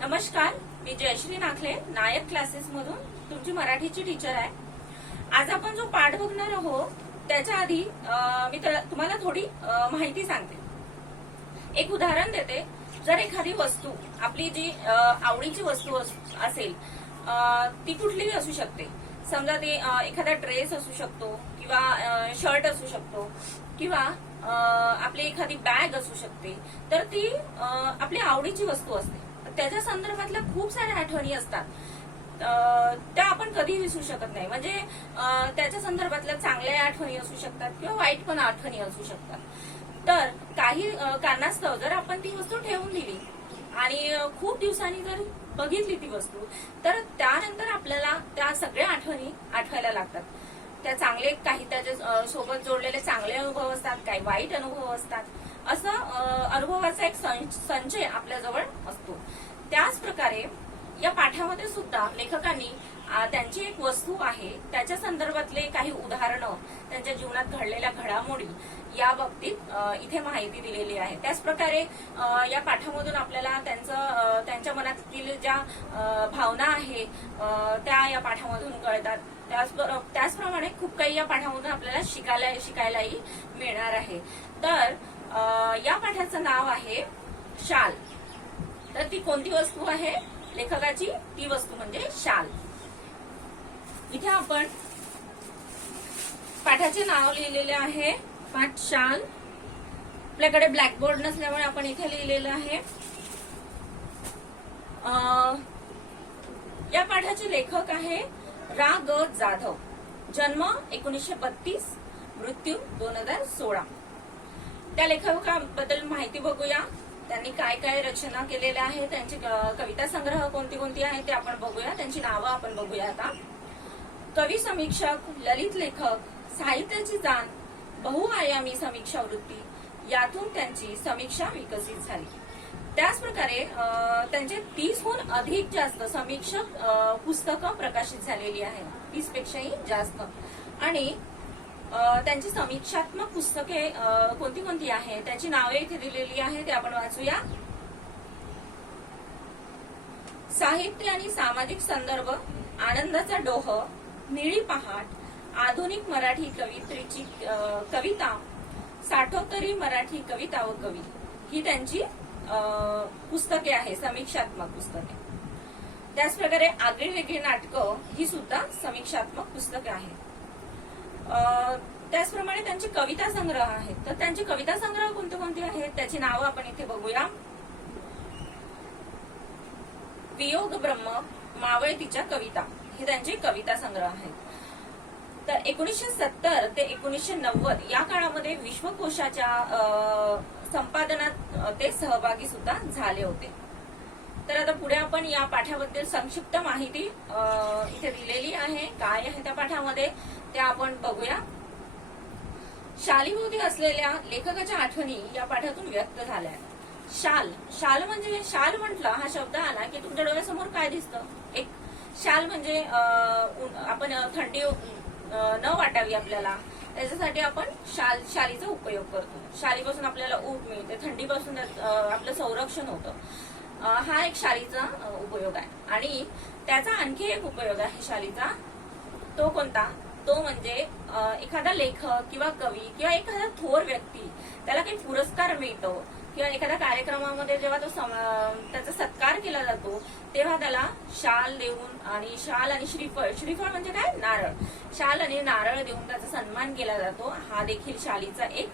नमस्कार, मी जयश्री नाखले नायक क्लासेस मधून तुमची मराठीची टीचर आहे। आज आपण जो पाठ बघणार आहोत त्याच्या आधी मी तुम्हाला थोडी माहिती सांगते। एक उदाहरण देते। जर एखादी वस्तू आपली जी आवडीची वस्तू असेल ती कुठलीही असू शकते। समजा ते एखादा ड्रेस असू शकतो किंवा शर्ट असू शकतो किंवा आपली एखादी बॅग असू शकते। तर ती आपली आवडीची वस्तू असते। त्याच्या संदर्भातल्या खूप साऱ्या आठवणी असतात, त्या आपण कधी विसरू शकत नाही। म्हणजे त्याच्या संदर्भातल्या चांगल्या आठवणी असू शकतात किंवा वाईट पण आठवणी असू शकतात। तर काही कारणास्तव जर आपण ती वस्तू ठेवून दिली आणि खूप दिवसांनी जर बघितली ती वस्तू, तर त्यानंतर आपल्याला त्या सगळ्या आठवणी आठवायला लागतात। त्या चांगले काही त्याच्या सोबत जोडलेले चांगले अनुभव असतात, काही वाईट अनुभव असतात। असं अनुभवाचा एक संचय आपल्याजवळ असतो। त्याच प्रकारे या पाठामध्ये सुद्धा लेखकांनी त्यांची एक वस्तू आहे त्याच्या संदर्भातले काही उदाहरणं, त्यांच्या जीवनात घडलेल्या घडामोडी या बाबतीत इथे माहिती दिलेली आहे। त्याच प्रकारे या पाठामधून आपल्याला त्यांच्या मनातील ज्या भावना आहे त्या या पाठामधून कळतात। त्याचप्रमाणे खूप काही या पाठामधून आपल्याला शिकायलाही मिळणार आहे। तर या पाठाचं नाव आहे शाल। तर ती कोणती वस्तू आहे लेखकाची? ती वस्तू म्हणजे शाल। इथे आपण पाठाचे नाव लिहिलेले आहे, पाठ शाल। आपल्याकडे ब्लॅकबोर्ड नसल्यामुळे आपण इथे लिहिलेलं आहे। या पाठाचे लेखक आहे रा ग जाधव। जन्म 1932, मृत्यू 2016। त्या लेखकाबद्दल माहिती बघूया। त्यांनी काय काय रचना केलेल्या आहे, त्यांची कविता संग्रह कोणती कोणती आहे ते आपण बघूया। त्यांची नावं आपण बघूया आता। कवी समीक्षक, ललित लेखक, साहित्याची जाण, बहुआयामी समीक्षा वृत्ती, यातून त्यांची समीक्षा विकसित झाली। त्याचप्रकारे त्यांचे 30हून अधिक जास्त समीक्षक पुस्तकं प्रकाशित झालेली आहेत, 30 पेक्षाही जास्त। आणि त्यांची समीक्षात्मक पुस्तके कोणती कोणती आहेत त्याची नावे इथे दिलेली आहे, ते आपण वाचूया। साहित्य आणि सामाजिक संदर्भ, आनंदाचा डोह, निळी पहाट, आधुनिक मराठी कवित्रीची कविता, साठोत्तरी मराठी कविता व कवी, ही त्यांची पुस्तके आहे, समीक्षात्मक पुस्तके। त्याचप्रकारे आगळी वेगळी नाटकं, ही सुद्धा समीक्षात्मक पुस्तके आहेत। त्याचप्रमाणे त्यांचे कविता संग्रह आहेत। तर त्यांचे कविता संग्रह कोणते कोणते आहेत त्याची नावं आपण इथे बघूया। वियोग ब्रह्म, मावळतीच्या कविता, हे त्यांचे कविता संग्रह आहेत। तर 1970 ते 1990 या काळामध्ये विश्वकोशाच्या संपादनात ते सहभागी सुद्धा झाले होते। तर आता पुढे आपण या पाठाबद्दल संक्षिप्त माहिती इथे दिलेली आहे, काय आहे त्या पाठामध्ये ते आपण बघूया। शालीभोवती असलेल्या लेखकाच्या आठवणी या पाठातून व्यक्त झाल्या। शाल, शाल म्हणजे, शाल म्हटलं हा शब्द आला की तुमच्या डोळ्यासमोर काय दिसतं? एक शाल म्हणजे आपण थंडी न वाटावी आपल्याला, त्याच्यासाठी आपण शालीचा उपयोग करतो। शालीपासून आपल्याला ऊब मिळते, थंडीपासून आपलं संरक्षण होतं। हा एक शालीचा उपयोग आहे। आणि त्याचा आणखी एक उपयोग आहे शालीचा, तो कोणता? तो म्हणजे एखादा लेखक किंवा कवी किंवा एखादा थोर व्यक्ती, त्याला काही पुरस्कार मिळतो किंवा एखाद्या कार्यक्रमामध्ये जेव्हा तो त्याचा सत्कार केला जातो तेव्हा त्याला शाल देऊन, आणि शाल आणि श्रीफळ, श्रीफळ म्हणजे काय? नारळ, शाल आणि नारळ देऊन त्याचा सन्मान केला जातो। हा देखील शालीचा एक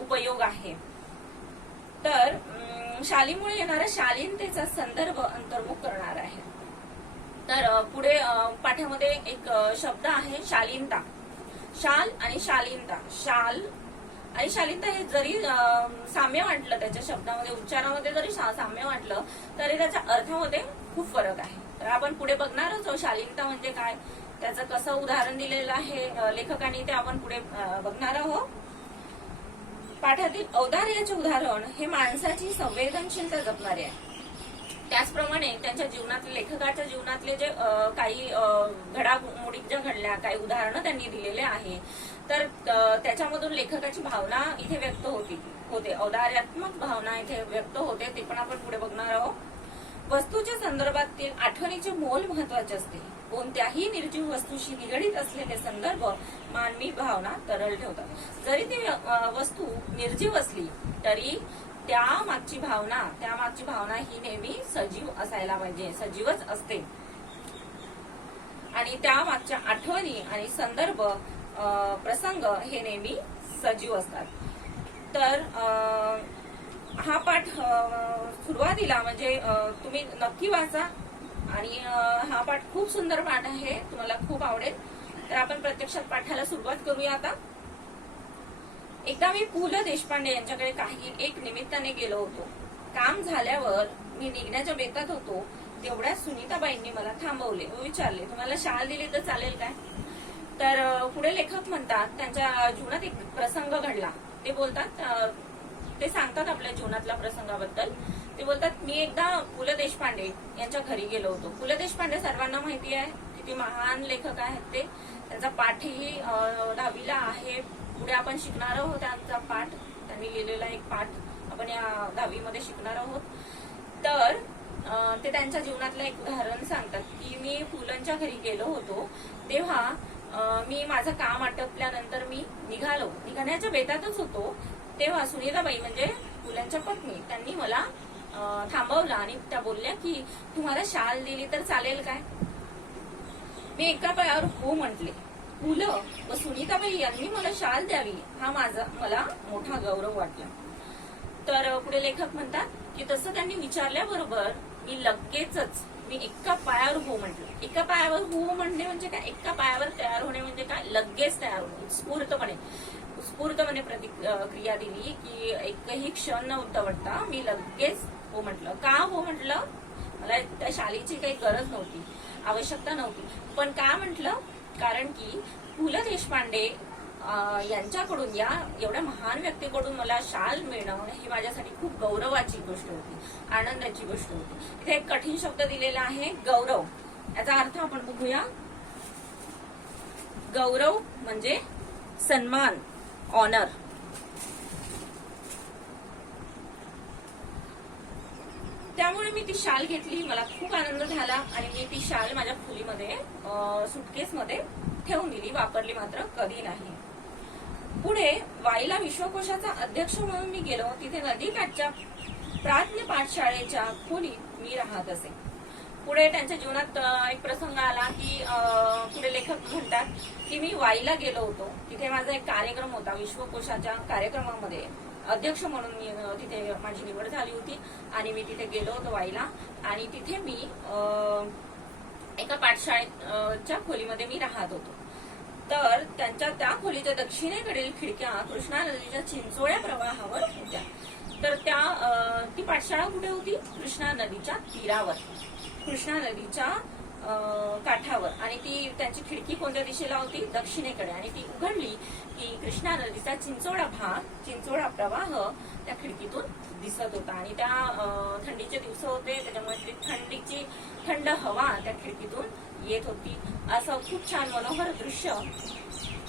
उपयोग आहे। तर शालीमुळे येणाऱ्या शालीनतेचा संदर्भ अंतर्मुख करणार आहे। तर पुढे पाठामध्ये एक शब्द आहे शालीनता। शाल आणि शालीनता, शाल आणि शालीनता हे जरी साम्य वाटलं, त्याच्या शब्दामध्ये उच्चारामध्ये जरी साम्य वाटलं तरी त्याच्या अर्थामध्ये खूप फरक आहे। तर आपण पुढे बघणारच आहोत शालीनता म्हणजे काय, त्याचं कसं उदाहरण दिलेलं आहे लेखकांनी ते आपण पुढे बघणार आहोत। पाठातील औदार्याचे उदाहरण हे माणसाची संवेदनशीलता जपणारे आहे। त्याचप्रमाणे त्यांच्या जीवनातले, लेखकाच्या जीवनातले जे काही घडामोडी ज्या घडल्या, काही उदाहरणं त्यांनी दिलेले आहे। तर त्याच्यामधून लेखकाची भावना इथे व्यक्त होते, औदार्यात्मक भावना इथे व्यक्त होते, ते पण आपण पुढे बघणार आहोत। वस्तूच्या संदर्भातील आठवणीचे मोल महत्वाचे असते. कोणत्याही निर्जीव वस्तूशी निगडीत असलेले संदर्भ मानवी भावना तरल ठेवतात. जरी ती वस्तू निर्जीव असली तरी त्या मागची भावना ही नेहमी सजीव असायला पाहिजे, सजीवच असते. आणि त्या मागच्या आठवणी आणि संदर्भ प्रसंग हे नेहमी सजीव असतात. तर हा पाठ सुरुवातीला म्हणजे तुम्ही नक्की वाचा आणि हा पाठ खूप सुंदर पाठ आहे, तुम्हाला खूप आवडेल. तर आपण प्रत्यक्षात पाठाला सुरुवात करूया आता. एकदा मी पु ल देशपांडे यांच्याकडे काही एक निमित्ताने गेलो होतो. काम झाल्यावर मी निघण्याच्या बेतात होतो तेवढ्याच सुनीताबाईंनी मला थांबवले व विचारले, तुम्हाला शाल दिली तर चालेल काय? तर पुढे लेखक म्हणतात, त्यांच्या जीवनात एक प्रसंग घडला. ते बोलतात, ते सांगतात आपल्या जीवनातल्या प्रसंगाबद्दल. ते बोलतात, मी एकदा पु ल देशपांडे यांच्या घरी गेलो होतो. पु ल देशपांडे सर्वांना माहिती आहे, किती महान लेखक आहेत ते. त्यांचा पाठही 10वीला आहे. पुढे आपण शिकणार आहोत त्यांचा पाठ, त्यांनी लिहिलेला एक पाठ आपण या 10वी मध्ये शिकणार आहोत. तर ते त्यांच्या जीवनातलं एक उदाहरण सांगतात की मी पुलंच्या घरी गेलो होतो तेव्हा मी माझं काम आटपल्यानंतर मी निघण्याच्या बेतातच होतो तेव्हा सुनीताबाई म्हणजे पुलंच्या पत्नी त्यांनी मला थांबवलं आणि त्या बोलल्या की तुम्हाला शाल दिली तर चालेल काय? मी एका पायावर हो म्हटले. पुल व सुनीताबाई यांनी मला शाल द्यावी हा मला मोठा गौरव वाटला. तर पुढे लेखक म्हणतात की तसं त्यांनी विचारल्याबरोबर मी एका पायावर हो म्हटलं. एका पायावर हो म्हणणे म्हणजे काय? एका पायावर तयार होणे म्हणजे काय? लगेच तयार होणे, उत्स्फूर्तपणे प्रतिक्रिया दिली की एकही क्षण न उद्धवटता मी लगेच हो म्हटलं. का हो म्हटलं? मला त्या शालीची काही गरज नव्हती, आवश्यकता नव्हती. पण का म्हटलं? कारण की पु ल देशपांडे यांच्याकडून, या एवढ्या महान व्यक्तीकडून मला शाल मिळणं ही माझ्यासाठी खूप गौरवाची गोष्ट होती, आनंदाची गोष्ट होती. इथे एक कठीण शब्द दिलेला आहे, गौरव. याचा अर्थ आपण बघूया. गौरव म्हणजे सन्मान, ऑनर. त्यामुळे मी ती शाल घेतली, मला खूप आनंद झाला आणि मी ती शाल माझ्या खोलीमध्ये सुटकेसमध्ये ठेवून दिली, वापरली मात्र कधी नाही. पुढे वाईला विश्वकोशाचा अध्यक्ष म्हणून मी गेलो. तिथे नदीकाठच्या प्राज्ञ पाठशाळेच्या खोलीत मी राहत असे. पुढे त्यांच्या जीवनात एक प्रसंग आला की पुढे लेखक म्हणतात की मी वाईला गेलो होतो. तिथे माझा एक कार्यक्रम होता. विश्वकोशाच्या कार्यक्रमामध्ये अध्यक्ष म्हणून मी तिथे माझी निवड झाली होती आणि मी तिथे गेलो होतो वाईला. आणि तिथे मी एका पाठशाळेच्या खोलीमध्ये मी राहत होतो. तर त्या खोलीच्या दक्षिणेकडील खिडक्या कृष्णा नदीच्या चिंचोळ्या प्रवाहावर होत्या. तर ती पाठशाळा कुठे होती? कृष्णा नदीच्या तीरावर, कृष्णा नदीच्या काठावर. आणि त्यांची खिडकी कोणत्या दिशेला होती? दक्षिणेकडे. आणि ती उघडली की कृष्णा नदीचा चिंचोळा प्रवाह त्या खिडकीतून दिसत होता. आणि त्या थंडीचे दिवस होते, त्याच्यामुळे थंड हवा त्या खिडकीतून येत होती. असं खूप छान मनोहर दृश्य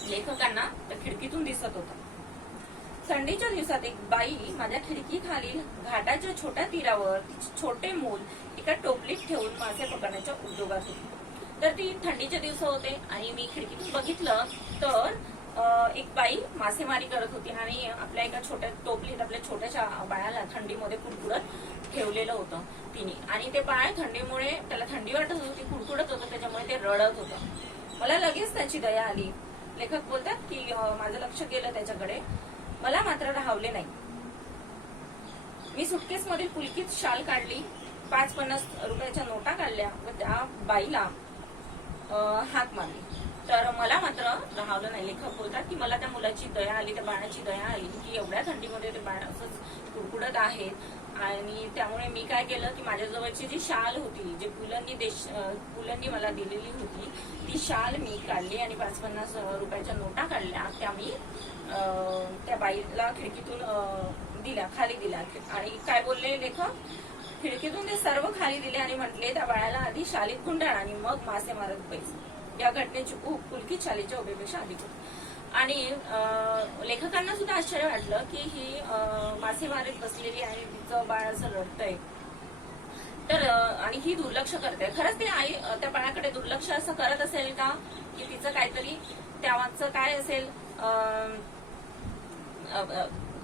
लेखकांना त्या खिडकीतून दिसत होतं. थंडीच्या दिवसात एक बाई माझ्या खिडकीखालील घाटाच्या छोट्या तीरावर छोटे मूल एका टोपलीत ठेवून मासे पकडण्याच्या उद्योगात होती. तर ती थंडीचे दिवस होते आणि मी खिडकीतून बघितलं तर एक बाई मासेमारी करत होती आणि आपल्या एका छोट्या टोपलीत आपल्या छोट्याशा बाळाला थंडीमध्ये कुडकुडत ठेवलेलं होतं तिने. आणि ते बाळ थंडीमुळे त्याला थंडी वाटत होती, कुडकुडत होतं, त्याच्यामुळे ते रडत होतं. मला लगेच त्याची दया आली. लेखक बोलतात की माझं लक्ष गेलं त्याच्याकडे, मला मात्र राहवले नाही. मी सुटकेसमधील पुलकीत शाल काढली, 5-50 रुपयाच्या नोटा काढल्या व त्या बाईला हाक मारली. तर मला मात्र राहवलं नाही. लेखक बोलतात की मला त्या मुलाची दया आली, त्या बाळाची दया आली की एवढ्या थंडीमध्ये ते बाळ असंच कुडकुडत आहे. आणि त्यामुळे मी काय केलं की माझ्याजवळची जी शाल होती, जे पुलंनी मला दिलेली होती, ती शाल मी काढली आणि 5-50 रुपयाच्या नोटा काढल्या. त्या मी त्या बाईला खिडकीतून खाली दिल्या. आणि काय बोलले लेखक? खिडकीतून ते सर्व खाली दिले आणि म्हटले त्या बाळाला आधी शालीत गुंडाळ आणि मग मासे मारत पैसे. या घटनेची ऊब पुलकित शालीच्या उभेपेक्षा अधिक होती. आणि लेखकांना सुद्धा आश्चर्य वाटलं की ही मासे मारत बसलेली आणि तिचं बाळ असं रडतंय. तर आणि ही दुर्लक्ष करते. खरंच ती आई त्या बाळाकडे दुर्लक्ष असं करत असेल का, की तिचं काहीतरी त्यामागचं काय असेल,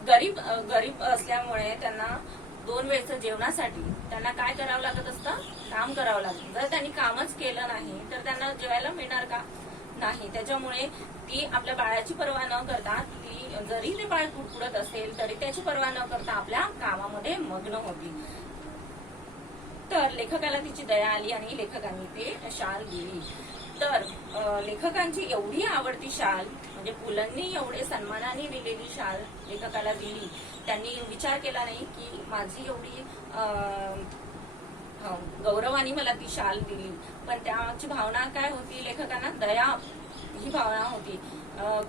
गरीब गरीब असल्यामुळे त्यांना 2 वेळचं जेवणासाठी त्यांना काय करावं लागत असतं, काम करावं लागतं. जर त्यांनी कामच केलं नाही तर त्यांना जेवायला मिळणार का, नाही. त्याच्यामुळे ती आपल्या बाळाची पर्वा न करता, ती जरी ते बाळ कुडकुडत असेल तरी त्याची पर्वा न करता आपल्या कामामध्ये मग्न होती. तर लेखकाला तिची दया आली आणि लेखकांनी ते शाल दिली. तर लेखकांची एवढी आवडती शाल, म्हणजे पुलंनी एवढे सन्मानाने दिलेली शाल लेखकाला दिली. त्यांनी विचार केला नाही की माझी एवढी गौरवानी मला ती शाल दिली, पण त्याची भावना काय होती, लेखकांना दया ही भावना होती,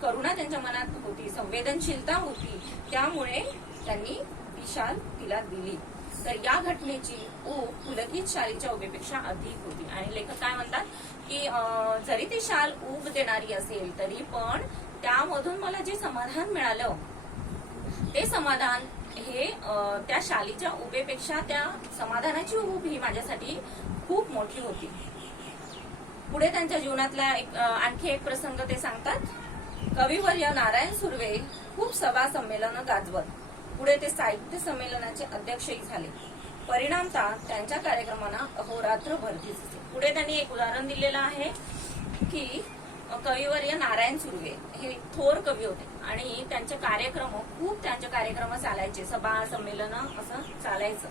करुणा त्यांच्या मनात होती, संवेदनशीलता होती. त्यामुळे त्यांनी ती शाल तिला दिली. तर या घटनेची ऊब पुलकित शालीच्या उभेपेक्षा अधिक होती. आणि लेखक काय म्हणतात की जरी ती शाल ऊब देणारी असेल तरी पण त्यामधून मला जे समाधान मिळालं, ते समाधान हे त्या शालीच्या उभेपेक्षा त्या समाधानाची ऊब ही माझ्यासाठी खूप मोठी होती. पुढे त्यांच्या जीवनातला आणखी एक प्रसंग ते सांगतात. कविवर्य नारायण सुर्वे खूप सभा संमेलन गाजवत. पुढे ते साहित्य संमेलनाचे अध्यक्षही झाले. परिणामतः त्यांच्या कार्यक्रमांना अहोरात्र भरतीच असते. पुढे त्यांनी एक उदाहरण दिलेलं आहे की कविवर्य नारायण सुर्वे हे थोर कवी होते आणि त्यांचे कार्यक्रम चालायचे, सभा संमेलन असं चालायचं.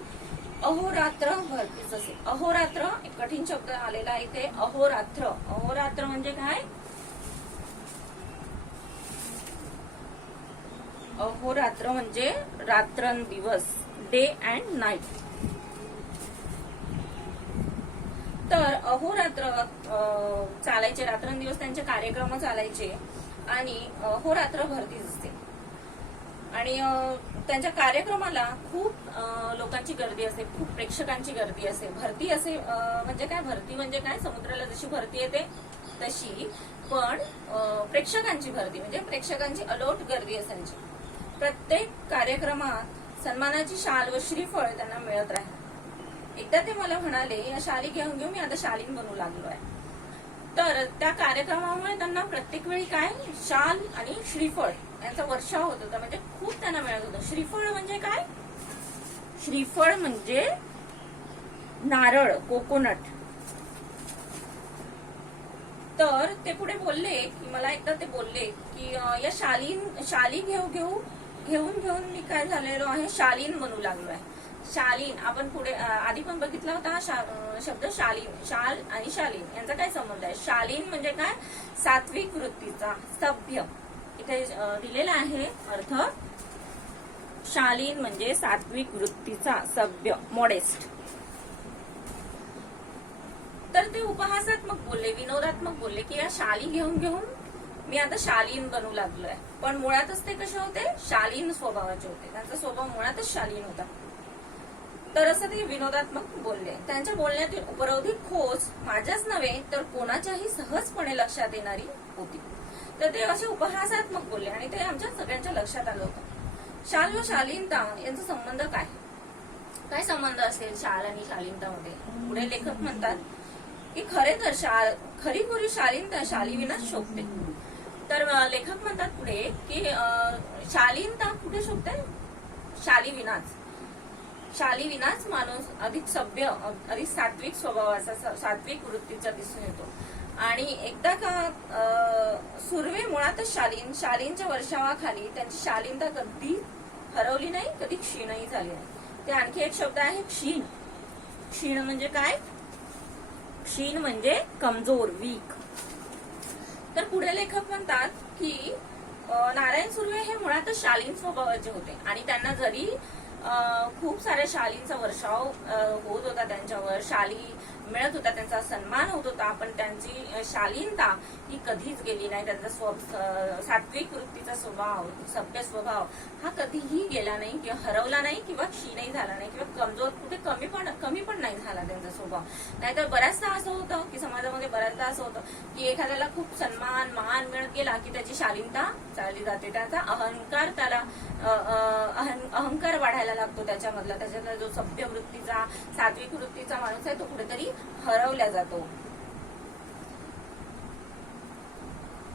अहोरात्र भरतीच असे. अहोरात्र एक कठीण शब्द आलेला आहे इथे. अहोरात्र, अहोरात्र म्हणजे काय, अहोरात्र म्हणजे रात्रंदिवस, डे अँड नाईट. तर अहोरात्र चालायचे, रात्रंदिवस त्यांचे कार्यक्रम चालायचे आणि अहोरात्र भरतीच असते. आणि त्यांच्या कार्यक्रमाला खूप लोकांची गर्दी असते, खूप प्रेक्षकांची गर्दी असते. भरती असे म्हणजे काय, भरती म्हणजे काय, समुद्राला जशी भरती येते तशी, पण प्रेक्षकांची भरती म्हणजे प्रेक्षकांची अलोट गर्दी असायची. प्रत्येक कार्यक्रमात सन्मानाची शाल व श्रीफळ त्यांना मिळत राहील. एकदा ते मला म्हणाले, या शाली घेऊन घेऊन मी आता शालीन बनू लागलो आहे. तर त्या कार्यक्रमामुळे त्यांना प्रत्येक वेळी काय, शाल आणि श्रीफळ यांचा वर्षाव होत होता, म्हणजे खूप त्यांना मिळत होतं. श्रीफळ म्हणजे काय, श्रीफळ म्हणजे नारळ, कोकोनट. तर ते पुढे बोलले की मला एकदा ते बोलले की या शाली घेऊन मी काय झालेलो आहे, शालीन बनू लागलो आहे. शालीन आपण पुढे आधी पण बघितला होता शब्द शालीन. शाल आणि शालीन यांचा काय संबंध आहे. शालीन म्हणजे काय, सात्विक वृत्तीचा, सभ्य. इथे दिलेला आहे अर्थ. शालीन म्हणजे सात्विक वृत्तीचा, सभ्य, मॉडेस्ट. तर ते उपहासात्मक बोलले, विनोदात्मक बोलले की या शाली घेऊन मी आता शालीन बनू लागलोय. पण मुळातच ते कसे होते, शालीन स्वभावाचे होते. त्यांचा स्वभाव मुळातच शालीन होता. तर असं ते विनोदात्मक बोलले. त्यांच्या बोलण्यातील उपरोधिक खोज माझ्याच नव्हे तर कोणाच्याही सहजपणे लक्षात येणारी होती. तर ते असे उपहासात्मक बोलले आणि ते आमच्या सगळ्यांच्या लक्षात आलं होतं. शाल व शालीनता यांचा संबंध काय, काय संबंध असेल शाल आणि शालीनतामध्ये. पुढे लेखक म्हणतात की खरे तर खरीखुरी शालीनता शालीविनाच शोभते. तर लेखक म्हणतात पुढे की शालीनता कुठे शोभते, शालीविनाच माणूस अधिक सभ्य, अधिक सात्विक स्वभावाचा, सात्विक वृत्तीचा दिसून येतो. आणि एकदा का सुर्वे मुळातच शालीनच्या वर्षावाखाली त्यांची शालीनता कधी हरवली नाही, कधी क्षीणही झाली नाही. ते आणखी एक शब्द आहे क्षीण. क्षीण म्हणजे काय, क्षीण म्हणजे कमजोर, वीक. तर पुढे लेखक म्हणतात की नारायण सुर्वे हे मुळातच शालीन स्वभावाचे होते आणि त्यांना जरी खूप साऱ्या शालींचा वर्षाव होत होता, त्यांच्यावर शाली मिळत होता, त्यांचा सन्मान होत होता, पण त्यांची शालीनता ही कधीच गेली नाही. त्यांचा सात्विक वृत्तीचा स्वभाव, सभ्य स्वभाव हा कधीही गेला नाही किंवा हरवला नाही किंवा क्षीणही झाला नाही किंवा कमजोर, कुठे कमी पण नाही झाला त्यांचा स्वभाव. नाहीतर बऱ्याचदा असं होतं की समाजामध्ये बऱ्याचदा असं होतं की एखाद्याला खूप मान मिळत गेला की त्याची शालीनता चालली जाते, त्याचा अहंकार त्याला अहंकार वाढायला लागतो त्याच्यामधला जो सभ्य वृत्तीचा सात्विक वृत्तीचा माणूस आहे तो कुठेतरी हरवला जातो.